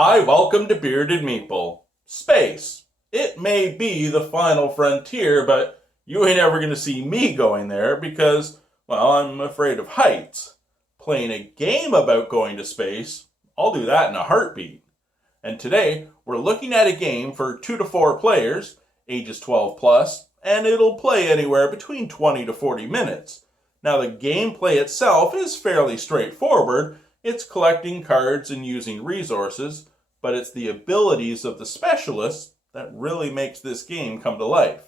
Hi, welcome to Bearded Meeple. Space. It may be the final frontier, but you ain't ever going to see me going there because, well, I'm afraid of heights. Playing a game about going to space, I'll do that in a heartbeat. And today, we're looking at a game for 2 to 4 players, ages 12 plus, and it'll play anywhere between 20 to 40 minutes. Now, the gameplay itself is fairly straightforward. It's collecting cards and using resources, but it's the abilities of the specialists that really makes this game come to life.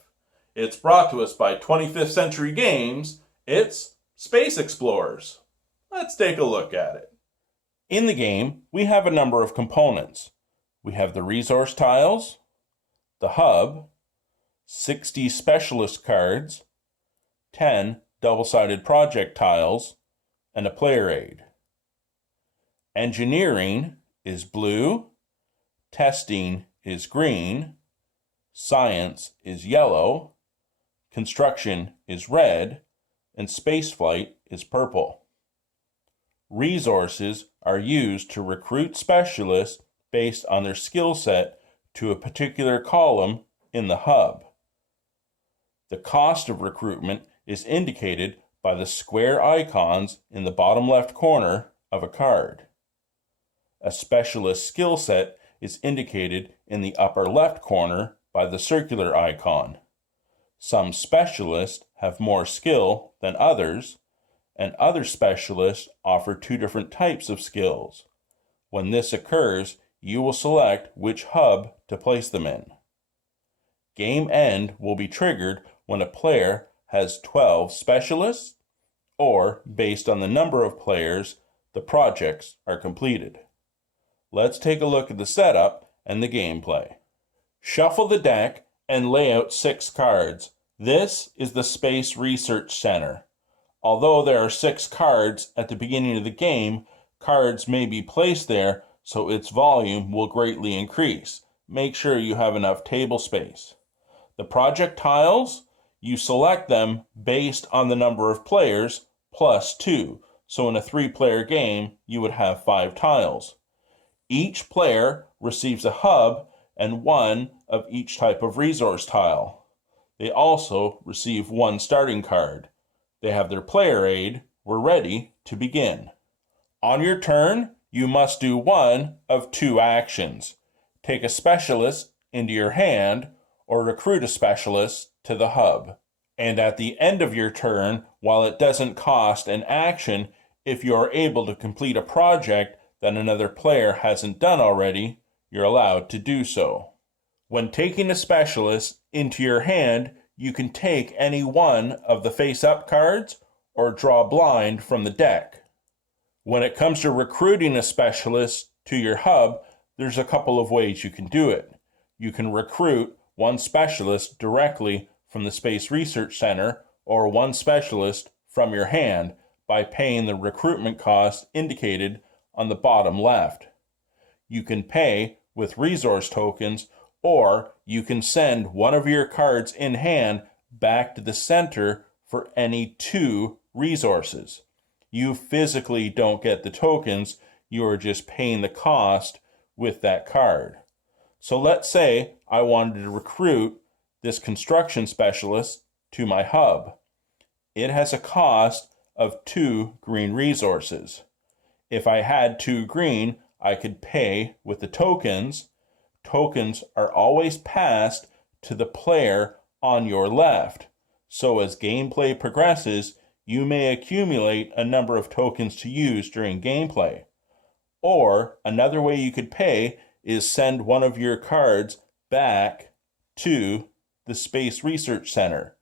It's brought to us by 25th Century Games. It's Space Explorers. Let's take a look at it. In the game, we have a number of components. We have the resource tiles, the hub, 60 specialist cards, 10 double-sided project tiles, and a player aid. Engineering is blue, testing is green, science is yellow, construction is red, and spaceflight is purple. Resources are used to recruit specialists based on their skill set to a particular column in the hub. The cost of recruitment is indicated by the square icons in the bottom left corner of a card. A specialist skill set is indicated in the upper left corner by the circular icon. Some specialists have more skill than others, and other specialists offer 2 different types of skills. When this occurs, you will select which hub to place them in. Game end will be triggered when a player has 12 specialists, or based on the number of players, the projects are completed. Let's take a look at the setup and the gameplay. Shuffle the deck and lay out 6 cards. This is the Space Research Center. Although there are 6 cards at the beginning of the game, cards may be placed there so its volume will greatly increase. Make sure you have enough table space. The project tiles, you select them based on the number of players plus 2. So in a 3-player game, you would have 5 tiles. Each player receives a hub and 1 of each type of resource tile. They also receive 1 starting card. They have their player aid. We're ready to begin. On your turn, you must do 1 of 2 actions. Take a specialist into your hand or recruit a specialist to the hub. And at the end of your turn, while it doesn't cost an action, if you are able to complete a project that another player hasn't done already, you're allowed to do so. When taking a specialist into your hand, you can take any one of the face-up cards or draw blind from the deck. When it comes to recruiting a specialist to your hub, there's a couple of ways you can do it. You can recruit 1 specialist directly from the Space Research Center or 1 specialist from your hand by paying the recruitment cost indicated on the bottom left. You can pay with resource tokens, or you can send 1 of your cards in hand back to the center for any 2 resources. You physically don't get the tokens, you are just paying the cost with that card. So let's say I wanted to recruit this construction specialist to my hub. It has a cost of 2 green resources. If I had 2 green, I could pay with the tokens. Tokens are always passed to the player on your left. So as gameplay progresses, you may accumulate a number of tokens to use during gameplay. Or another way you could pay is send 1 of your cards back to the Space Research Center.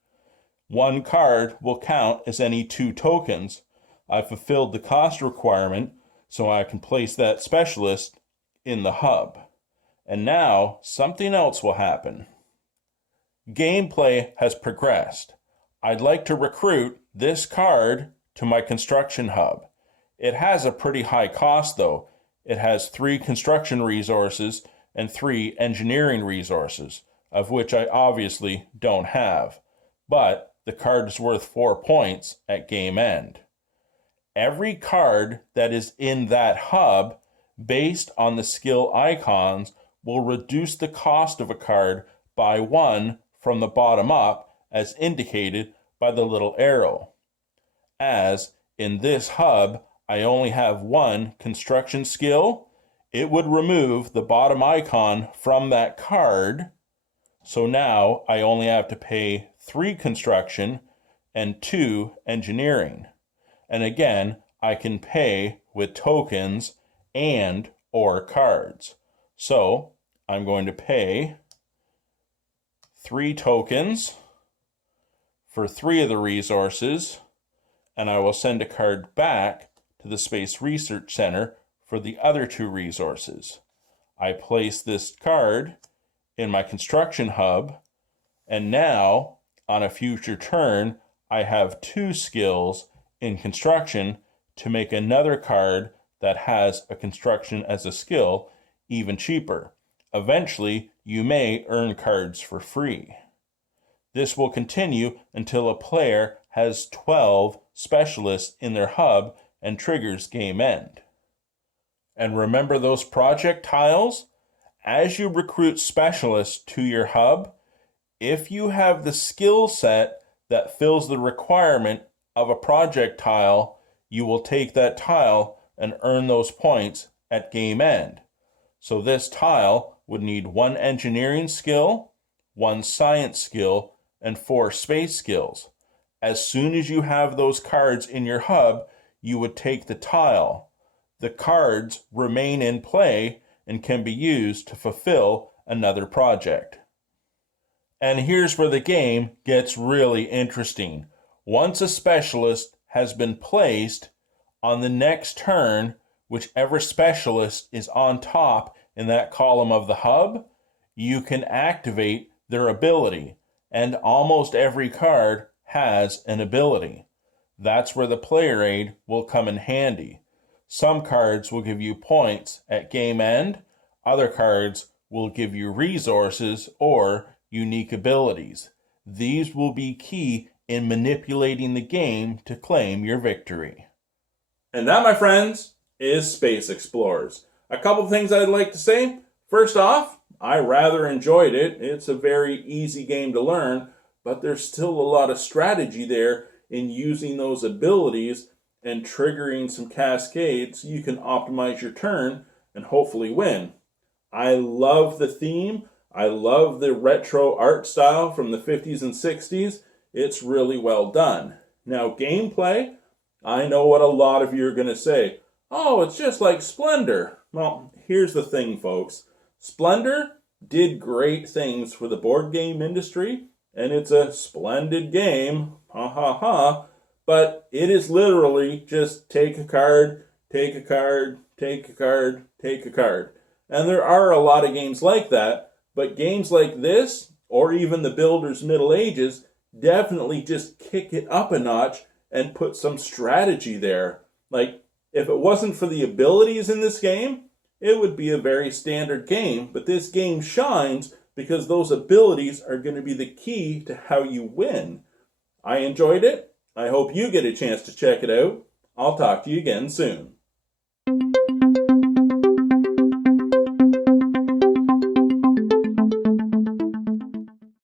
1 card will count as any 2 tokens. I fulfilled the cost requirement, so I can place that specialist in the hub. And now something else will happen. Gameplay has progressed. I'd like to recruit this card to my construction hub. It has a pretty high cost though. It has 3 construction resources and 3 engineering resources, of which I obviously don't have. But the card is worth 4 points at game end. Every card that is in that hub based on the skill icons will reduce the cost of a card by 1 from the bottom up, as indicated by the little arrow. As in this hub, I only have 1 construction skill, it would remove the bottom icon from that card. So now I only have to pay 3 construction and 2 engineering. And again, I can pay with tokens and or cards. So I'm going to pay 3 tokens for 3 of the resources, and I will send a card back to the Space Research Center for the other 2 resources. I place this card in my construction hub, and now on a future turn I have 2 skills in construction to make another card that has a construction as a skill even cheaper. Eventually you may earn cards for free. This will continue until a player has 12 specialists in their hub and triggers game end. And remember those project tiles? As you recruit specialists to your hub, if you have the skill set that fills the requirement of a project tile, you will take that tile and earn those points at game end. So this tile would need 1 engineering skill, 1 science skill, and 4 space skills. As soon as you have those cards in your hub, you would take the tile. The cards remain in play and can be used to fulfill another project. And here's where the game gets really interesting. Once a specialist has been placed, on the next turn, whichever specialist is on top in that column of the hub, you can activate their ability. And almost every card has an ability. That's where the player aid will come in handy. Some cards will give you points at game end. Other cards will give you resources or unique abilities. These will be key in manipulating the game to claim your victory. And that, my friends, is Space Explorers. A couple of things I'd like to say. First off, I rather enjoyed it. It's a very easy game to learn, but there's still a lot of strategy there in using those abilities and triggering some cascades so you can optimize your turn and hopefully win. I love the theme. I love the retro art style from the 50s and 60s. It's really well done. Now, gameplay, I know what a lot of you are going to say. Oh, it's just like Splendor. Well, here's the thing, folks. Splendor did great things for the board game industry, and it's a splendid game, ha ha ha, but it is literally just take a card, take a card, take a card, take a card. And there are a lot of games like that, but games like this, or even the Builder's Middle Ages, definitely just kick it up a notch and put some strategy there. Like, if it wasn't for the abilities in this game, it would be a very standard game, but this game shines because those abilities are going to be the key to how you win. I enjoyed it. I hope you get a chance to check it out. I'll talk to you again soon.